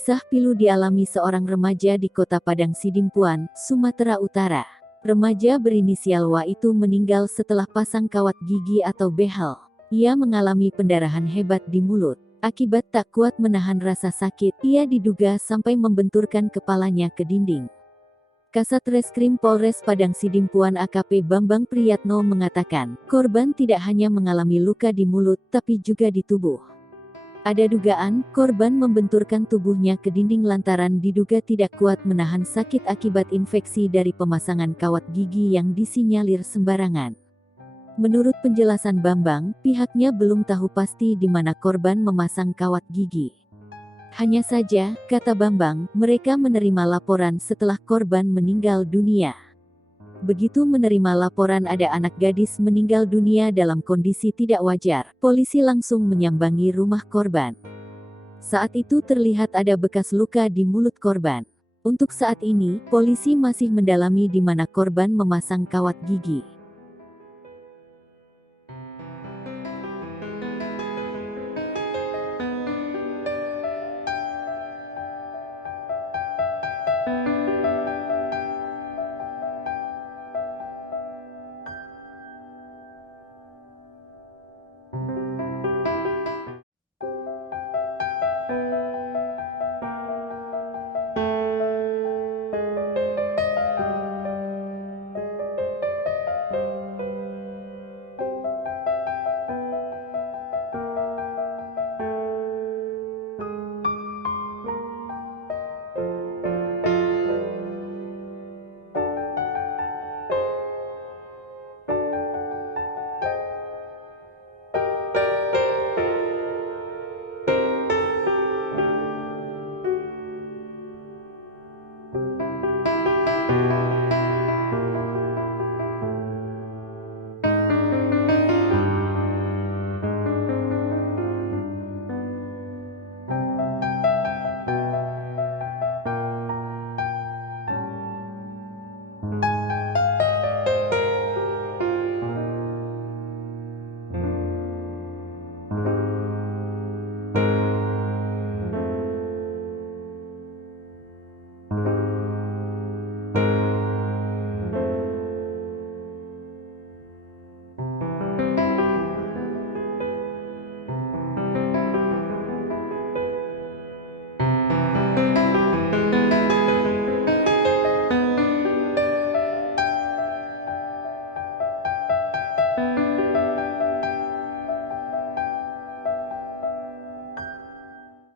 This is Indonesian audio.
Kisah pilu dialami seorang remaja di kota Padang Sidimpuan, Sumatera Utara. Remaja berinisial W itu meninggal setelah pasang kawat gigi atau behel. Ia mengalami pendarahan hebat di mulut. Akibat tak kuat menahan rasa sakit, ia diduga sampai membenturkan kepalanya ke dinding. Kasat Reskrim Polres Padang Sidimpuan AKP Bambang Priyatno mengatakan, korban tidak hanya mengalami luka di mulut, tapi juga di tubuh. Ada dugaan, korban membenturkan tubuhnya ke dinding lantaran diduga tidak kuat menahan sakit akibat infeksi dari pemasangan kawat gigi yang disinyalir sembarangan. Menurut penjelasan Bambang, pihaknya belum tahu pasti di mana korban memasang kawat gigi. Hanya saja, kata Bambang, mereka menerima laporan setelah korban meninggal dunia. Begitu menerima laporan ada anak gadis meninggal dunia dalam kondisi tidak wajar, polisi langsung menyambangi rumah korban. Saat itu terlihat ada bekas luka di mulut korban. Untuk saat ini, polisi masih mendalami di mana korban memasang kawat gigi.